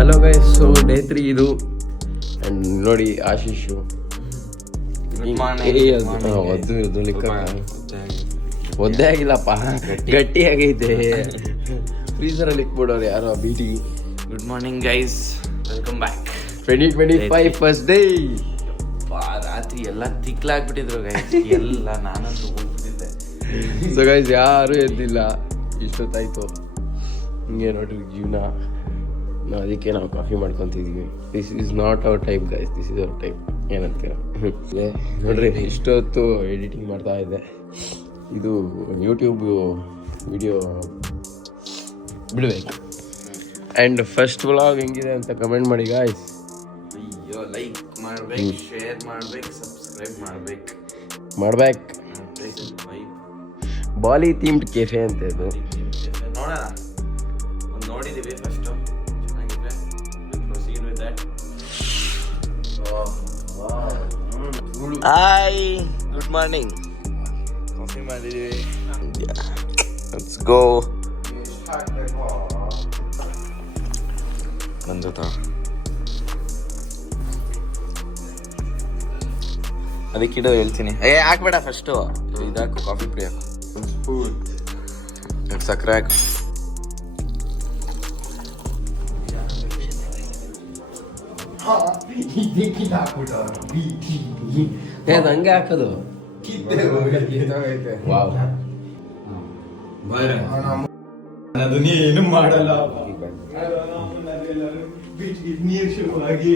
Hello guys, so day 3 ಇದು. And ನೋಡಿ ಆಶೀಶು ಒದ್ದೆ ಆಗಿಲ್ಲಪ್ಪ, ಗಟ್ಟಿ ಆಗೈತೆ. ಫ್ರೀಸರಲ್ಲಿ ಇಟ್ಬಿಡೋರು ಯಾರೋ Bt. Good morning guys, welcome back. 2025 first day. ರಾತ್ರಿ ಎಲ್ಲ ತಿಕ್ಲಾಗ್ಬಿಟ್ಟಿದ್ರು ಗೈಸ್, ಎಲ್ಲ ನಾನಂತೂ ಹೋಗ್ಬಿಟ್ಟಿದ್ದೆ. ಸೊ ಗೈಸ್ ಯಾರೂ ಎದ್ದಿಲ್ಲ, ಇಷ್ಟೊತ್ತಾಯ್ತು. ಹಿಂಗೆ ನೋಡ್ರಿ ಜೀವನ. ಅದಕ್ಕೆ ನಾವು ಕಾಫಿ ಮಾಡ್ಕೊತಿದ್ವಿ. This is not our type guys, this is our type. ಏನಂತೀರ ನೋಡ್ರಿ, ಇಷ್ಟೊತ್ತು ಎಡಿಟಿಂಗ್ ಮಾಡ್ತಾ ಇದ್ದೆ. ಇದು ಯೂಟ್ಯೂಬ್ ವಿಡಿಯೋ ಬಿಡ್ಬೇಕು. ಆ್ಯಂಡ್ ಫಸ್ಟ್ ವ್ಲಾಗ್ ಹೆಂಗಿದೆ ಅಂತ ಕಮೆಂಟ್ ಮಾಡಿ ಗಾಯ್ಸ್. ಅಯ್ಯೋ, ಲೈಕ್ ಮಾಡ್ಬೇಕು, ಶೇರ್ ಮಾಡ್ಬೇಕು, ಸಬ್ಸ್ಕ್ರೈಬ್ ಮಾಡ್ಬೇಕು. ಬಾಲಿ ಥೀಮ್ಡ್ ಕೆಫೆ ಅಂತ ಇದು. ನೋಡೋಣ, ಒಂದು ನೋಡಿದ್ದೀವಿ ಫಸ್ಟು, ಚೆನ್ನಾಗಿದೆ. Proceed with that. Hi, good morning. Coffee ಮಾಡಿದ್ದೀವಿ. Let's go. ಬಂದ ಅದಕ್ಕಿಡೋ ಹೇಳ್ತೀನಿ. ಹಾಕ್ಬೇಡ, ಫಸ್ಟು ಇದಾಕು, ಕಾಫಿ ಪುಡಿ ಹಾಕು, ಒಂದು ಸ್ಪೂನ್ ಸಕ್ಕರೆ ಹಾಕು. ಹಂಗೆ ಹಾಕೋದು. ಅದು ನೀನು ಮಾಡಲ್ಲ. ನೀರು ಶುರುವಾಗಿ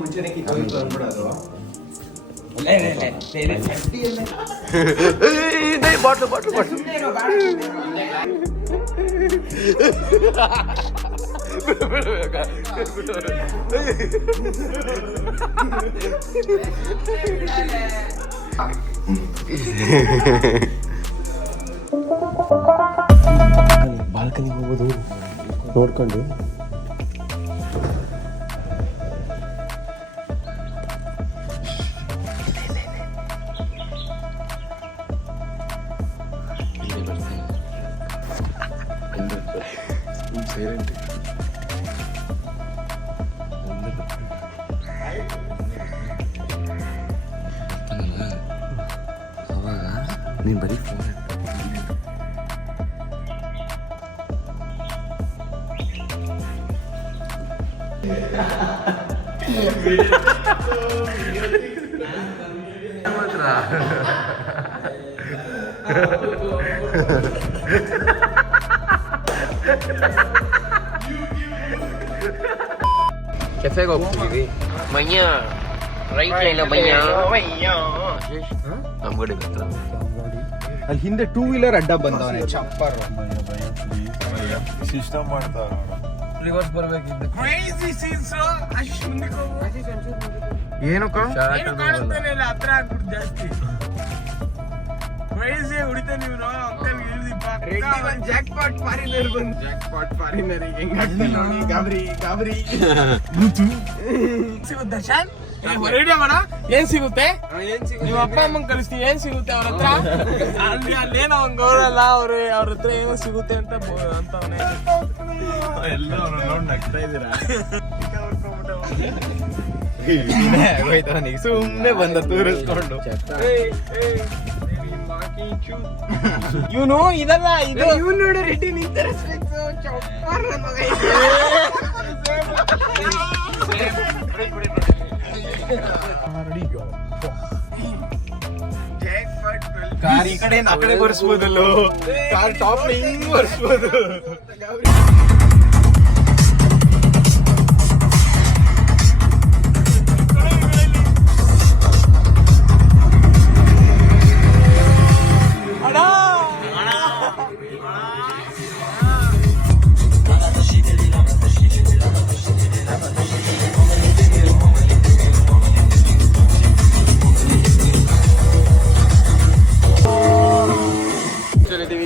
ಮುಂಚೆನೆ ಕಿತ್ತೋಗಿತ್ತು ಅಂದ್ಬಿಡೋದು. ಬಾಟ್ಲು ಬಾಲ್ಕನಿಗೆ ಹೋಗೋದು ನೋಡ್ಕೊಂಡು. ನೀನು ಬರೀ ಫೋನ್ ಕೆಫೆಗೆ ಹೋಗ್ತಿದ್ದೀವಿ. ಮಯ್ಯ ರೈಟ್ ಇಲ್ಲ ಮಯ್ಯ ನಮ್ಗಡೆ ಗೊತ್ತ. ಅಲ್ಲಿ ಹಿಂದೆ 2 ವೀಲರ್ ಅಡ್ಡ ಬಂದವನೇ ಚಪ್ಪರ್. ಸಿಸ್ಟಮ್ ಮಾಡ್ತಾರ. ರಿವರ್ಸ್ ಬರ್ಬೇಕಿದ್ದು. ಏನಕ್ಕ ಹತ್ರ ಆಗ್ಬಿಟ್ಟು ಜಾಸ್ತಿ ಹೊಡಿತಾನೆ ಇವನು. ಜಾಕ್ಪಾಟ್ ಫಾರಿನರ್ ಬಂದು ಜಾಕ್ಪಾಟ್ ಫಾರಿನರ್ ಹೆಂಗಾಗ್ತಾನೆ ನೋಡಿ. ಗಾಬರಿ ಸಿಗುತ್ತೆ ದರ್ಶನ್, ರೆಡಿ ಮಾಡ. ಏನ್ ಸಿಗುತ್ತೆ? ನಿಮ್ಮ ಅಪ್ಪ ಅಮ್ಮಂಗ್ ಕಳಿಸ್ತೀವಿ. ಏನ್ ಸಿಗುತ್ತೆ ಅವ್ರ ಹತ್ರ? ಅಲ್ಲೇನೋ ಅವ್ನ್ ಗೌರಲ್ಲ, ಅವ್ರ ಹತ್ರ ಏನೋ ಸಿಗುತ್ತೆ ಅಂತವನೇ. ಎಲ್ಲ ನೋಡಿ ನಗ್ತಾ ಇದ್ದೀರಾ? ಸುಮ್ನೆ ಬಂದ ತೂರಿಸ್ಕೊಂಡು. ಇವನು ಇದಲ್ಲ, ಇದು ಇವನು ನೋಡಿ ರೆಡ್ಡಿ ನಿಂತಾರೆ. ಕಾರ್ ಈ ಕಡೆ ಆ ಕಡೆ ಬರ್ಸ್ಬೋದಲ್ಲೋ. ಕಾರ್ ಟಾಪ್ ಹಿಂಗ್ ಬರ್ಸ್ಬೋದು.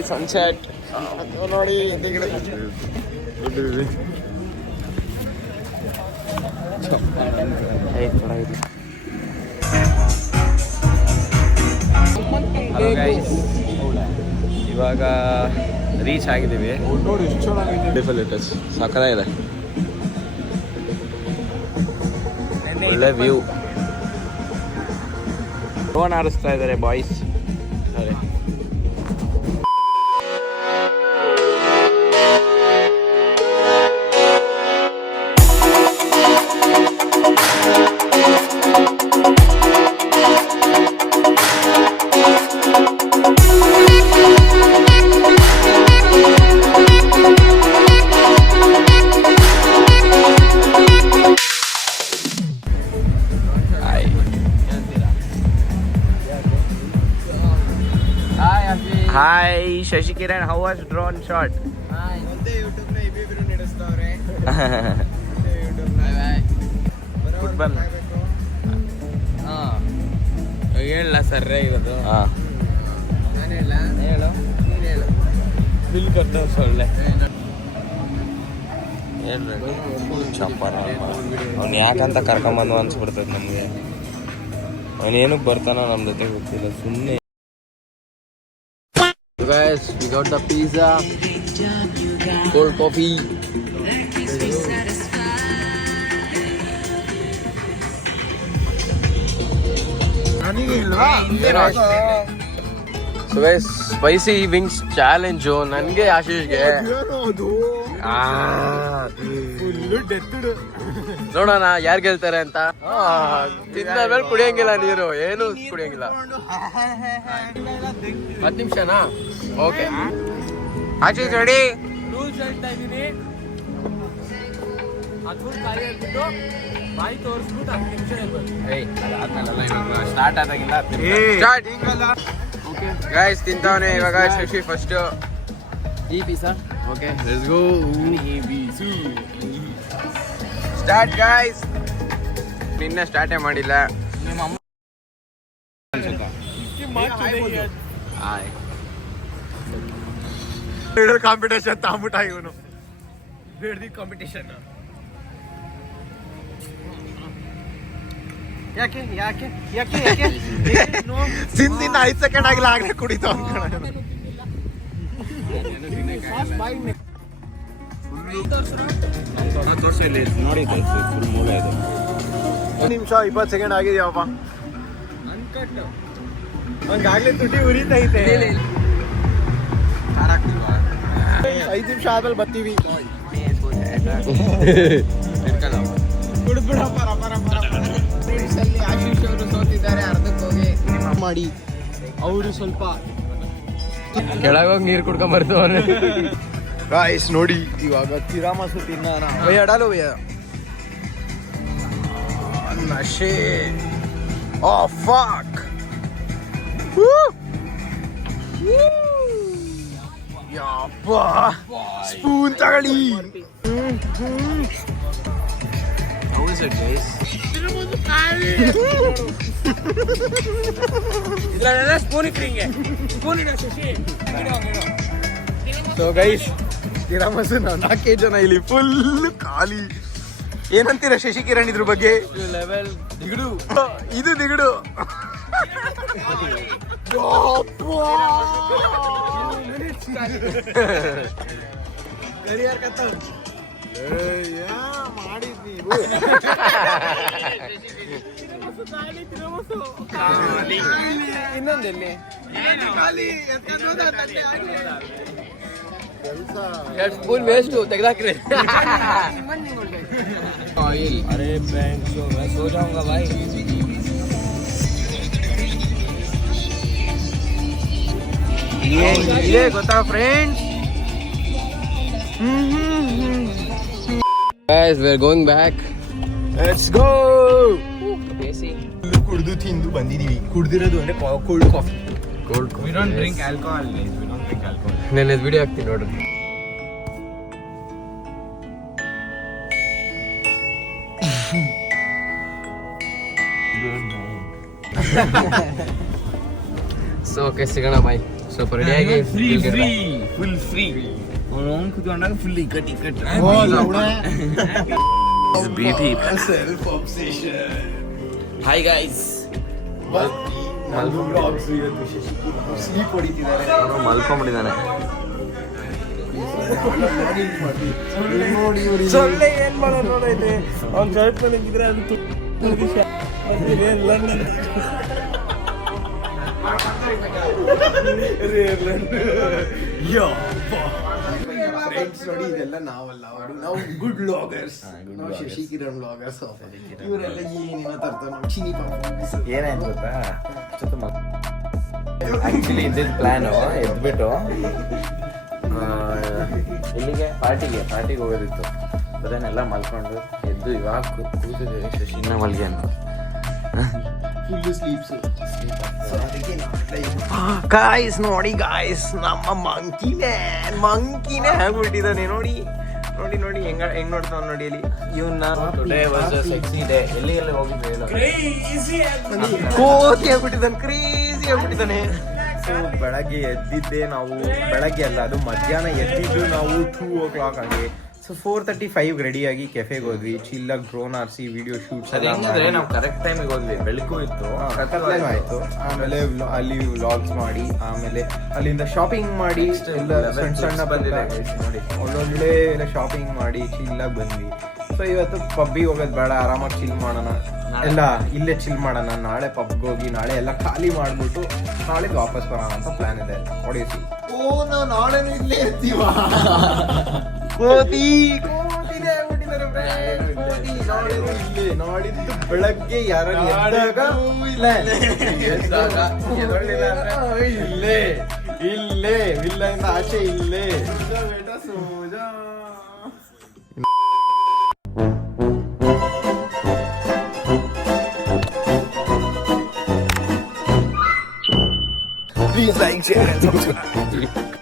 ಸನ್ಸೆಟ್ ನೋಡಿ. Hello guys, ಇವಾಗ ರೀಚ್ ಆಗಿದ್ದೀವಿ. ನೋಡಿ ಎಷ್ಟು ಚೆನ್ನಾಗಿದೆ. ಸಕ್ಕತ್ತಾಗಿದೆ, ಒಳ್ಳೆ ವ್ಯೂ. ಡ್ರೋನ್ ಹಾರಿಸ್ತಾ ಇದ್ದಾರೆ ಬಾಯ್ಸ್. ಸರಿ, hi Shashikiran, how was drone shot? Football ಹೇಳ ಸರ್ ಇರೋದು. ಹಾಂ, ಹೇಳು, ಬಿಲ್ ಕಟ್ಟ ಸೊಳ್ಳೆ. ಚಪ್ಪರ ಅವ್ನು ಯಾಕಂತ ಕರ್ಕೊಂಬಂದು ಅನ್ಸ್ಬಿಡ್ತದೆ ನಮಗೆ. ಅವನೇನಕ್ಕೆ ಬರ್ತಾನೋ ನಮ್ಮ ಜೊತೆ ಗೊತ್ತಿಲ್ಲ, ಸುಮ್ಮನೆ. Guys, we got the pizza, cold coffee. So guys, spicy wings challenge ನನಗೆ ಆಶೀಶ್ಗೆ. ನೋಡೋಣ ಯಾರು ಗೆಲ್ತಾರೆ ಅಂತ. ತಿಂದ್ಮೇಲೆ ಕುಡಿಯಂಗಿಲ್ಲ, ನೀರು ಏನು ಕುಡಿಯಂಗಿಲ್ಲ. 10 ನಿಮಿಷನಾ? Okay, Ashish ready? ರೂಲ್ಸ್ ಹೇಳ್ತಾ ಇದೀನಿ. 10 ಕಾಯಿ ಹೇಳ್ಬಿಟ್ಟು ಬಾಯಿ ತೋರಿಸ್ಬಿಟ್ಟು 10 ನಿಮಿಷ ಹೇಳ್ಬೇಕು. ಸ್ಟಾರ್ಟ್ ಆದಾಗಿಂದ ಸ್ಟಾರ್ಟ್. ಓಕೆ ಗೈಸ್, ತಿಂತಾವನೆ ಇವಾಗ ಶಶಿ ಫಸ್ಟ್. ಈ ಪೀಸಾ? Okay, let's go. Start guys. ನಿನ್ನೆ ಸ್ಟಾರ್ಟೇ ಮಾಡಿಲ್ಲ. ಕಾಂಪಿಟೇಷನ್ ತಾಂಬಿಟ್ಟ ಇವನು. ಬೇಡ್ದಿ ಕಾಂಪಿಟೇಷನ್. ಯಾಕೆ ಯಾಕೆ ಯಾಕೆ ಯಾಕೆ ಸಿಂಧಿನ 5 ಸೆಕೆಂಡ್ ಆಗಿಲ್ಲ, ಆಗ್ಲೇ ಕುಡಿತಾವ. ನಿಮಿಷ 20 ಸೆಕೆಂಡ್ ಆಗಿದ್ಯಾವಪ್ಪ. ಹಂಗಾಗ್ಲೇ ತುಟಿ ಉರಿತೈತೆ. 5 ನಿಮಿಷ ಆದ್ಮೇಲೆ ಬರ್ತೀವಿ. ಕುಡಿದ್ಬಿಡಪ್ಪ. ಆಶೀಶ್ ಅವರು ಸೋತಿದ್ದಾರೆ, ಅರ್ಧಕ್ಕೆ ಹೋಗಿ ಮಾಡಿ. ಅವರು ಸ್ವಲ್ಪ ಕೆಳಗೋಗಿ ನೀರು ಕುಡ್ಕೊಂಡ್ ಬರ್ತವನೆ. ಗಾಯ್ಸ್ ನೋಡಿ, ಇವಾಗ ತಿರಾಮಸು ತಿನ್ನೋಣ. ಅಡಲು ನಶೆ. ಓ ಫಾಕ್. ಯಪ್ಪ, ಸ್ಪೂನ್ ತಗೊಳ್ಳಿ. ಸ್ಪೂನ್ ಇಟ್ಟಿಂಗೆ, ಸ್ಪೂನ್ ಇಡ ಶಶಿ. ಸೊ ಗೈಸ್, ತಿರಾಮಸು 4 ಜನ ಇಲ್ಲಿ ಫುಲ್ ಖಾಲಿ. ಏನಂತೀರ ಶಶಿಕಿರಣ್ ಇದ್ರ ಬಗ್ಗೆ? ಲೆವೆಲ್ ದಿಗಡು. ಇದು ದಿಗಡು. ಇನ್ನೊಂದೆಲ್ಲಿ ಸ್ಪೂನ್ ವೇಸ್ಟ್ ತೆಗ್ದಾಕ್ರಿ. ಅರೆ ಬ್ಯಾಂಕ್ ಸೋ ಜಾऊंगा भाई. ಇದೇ ಗೊತ್ತಾ friends? Guys, we're going back. Let's go. ಬೇಸಿ ಕುಡಿದು ತಿಂದು ಬಂದಿದೀವಿ. ಕುಡ್ದಿರೋದು ಅಂದ್ರೆ cold coffee. Cold We don't drink alcohol, guys. We don't drink alcohol. ನೆನ್ನೆ ವಿಡಿಯೋ ಹಾಕ್ತೀನಿ ನೋಡ್ರಿ. ಸೊ ಓಕೆ, ಸಿಗೋಣ ಬಾಯ್. ಸ್ವಲ್ಪ ರೆಡಿಯಾಗಿ ಫುಲ್ ಫ್ರೀ. ಅವ್ನು ಕುತ್ಕೊಂಡಾಗ ಫುಲ್ ಇಕ್ಕಟ್ beauty. Self obsession. Hi guys, sleep ಹೊಡಿತಿದ್ದಾರೆ. ಮಲ್ಕೊಂಡ್ಬಿಟ್ಟಿದ್ದಾನೆ. ಸೊಳ್ಳೆ ಏನ್ ಮಾಡೋದು ನೋಡೈತೆ ಅವ್ನು ಸ್ವಲ್ಪ ನಿಂತಿದ್ರೆ ಅದು ಲಂಡನ್ ಫ್ರೆಂಡ್ಸ್ ನೋಡಿ, ಇದೆಲ್ಲ ನಾವಲ್ಲ, ನಾವು ಗುಡ್ ವ್ಲಾಗರ್ಸ್, ನಾವು ಶಶಿಕಿರಣ್ ವ್ಲಾಗರ್ಸ್. ಇವರೆಲ್ಲ ಏನೇನೋ ತರ್ತಾರೆ, ನಾವು ಚಿನಿ ಪಾಪ. ಏನಾಯ್ತು ಗೊತ್ತಾ, ಆಕ್ಚುಲಿ ಇದ್ದಿದ್ದು ಪ್ಲಾನು ಎದ್ಬಿಟ್ಟು ಇಲ್ಲಿಗೆ ಪಾರ್ಟಿಗೆ ಹೋಗೋದಿತ್ತು. ಅದನ್ನೆಲ್ಲ ಮಲ್ಕೊಂಡು ಎದ್ದು ಇವಾಗ ಕೂತಿದ್ದೀವಿ. ಶಶಿನ ಮಲ್ಗೆ ಅಂತ ಫುಲ್ ಸ್ಲೀಪ್ಸ್. ಗಾಯ್ಸ್ ನೋಡಿ ಗಾಯ್ಸ್, ನಮ್ಮ ಮಂಕಿನೇ ಆಗ್ಬಿಟ್ಟಿದ್ದಾನೆ. ನೋಡಿ ಹೆಂಗ್ ನೋಡ್ತಾವ ನೋಡಿ ಅಲ್ಲಿ ಇವನ್ನ. Today was a sexy day. ಎಲ್ಲಿ ಹೋಗಿದ್ವಿ ಹೇಳು. ಕೋತಿ ಆಗ್ಬಿಟ್ಟಿದ್ದಾನೆ, ಕ್ರೇಜಿ ಆಗ್ಬಿಟ್ಟಿದ್ದಾನೆ. ಸೊ ಬೆಳಗ್ಗೆ ಎದ್ದಿದ್ದೆ ನಾವು, ಬೆಳಗ್ಗೆ ಅಲ್ಲ ಅದು ಮಧ್ಯಾಹ್ನ ಎದ್ದಿದ್ದು ನಾವು 2 o'clock ಆಗಿ. ಸೊ 4:35 ರೆಡಿಯಾಗಿ ಕೆಫೆಗೆ ಹೋದ್ವಿ. ಚಿಲ್ಲಾಗಿ ಡ್ರೋನ್ ಆರಿಸಿ ವಿಡಿಯೋ ಶೂಟ್. ನಾವು ಕರೆಕ್ಟ್ ಟೈಮಿಗೆ ಹೋದ್ವಿ, ಬೆಳಕು ಇತ್ತು, ಆಯ್ತು. ಆಮೇಲೆ ಅಲ್ಲಿ ವ್ಲಾಗ್ಸ್ ಮಾಡಿ, ಆಮೇಲೆ ಅಲ್ಲಿಂದ ಶಾಪಿಂಗ್ ಮಾಡಿ, ಸಣ್ಣ ಬಂದಿದೆ ನೋಡಿ, ಒಳ್ಳೊಳ್ಳೆ ಶಾಪಿಂಗ್ ಮಾಡಿ ಚಿಲ್ಲಾಗಿ ಬಂದ್ವಿ. ಸೊ ಇವತ್ತು ಪಬ್ಬಿಗೆ ಹೋಗೋದು ಬೇಡ, ಆರಾಮಾಗಿ ಚಿಲ್ ಮಾಡೋಣ, ಎಲ್ಲ ಇಲ್ಲೇ ಚಿಲ್ ಮಾಡೋಣ. ನಾಳೆ ಪಬ್ಗೆ ಹೋಗಿ ನಾಳೆ ಎಲ್ಲ ಖಾಲಿ ಮಾಡ್ಬಿಟ್ಟು ನಾಳೆ ವಾಪಸ್ ಬರೋಣ ಅಂತ ಪ್ಲಾನ್ ಇದೆ. ಹೊಡೆಯಿಸಿ. ನಾವು ನಾಳೆ ಇಲ್ಲೇ ಇರ್ತೀವ. ನಾಡಿದ್ದು ಬೆಳಗ್ಗೆ ಯಾರು ಇಲ್ಲೇ ವಿಲ್ಲಿಂದ ಆಚೆ ಇಲ್ಲೇ. Please like, share and subscribe.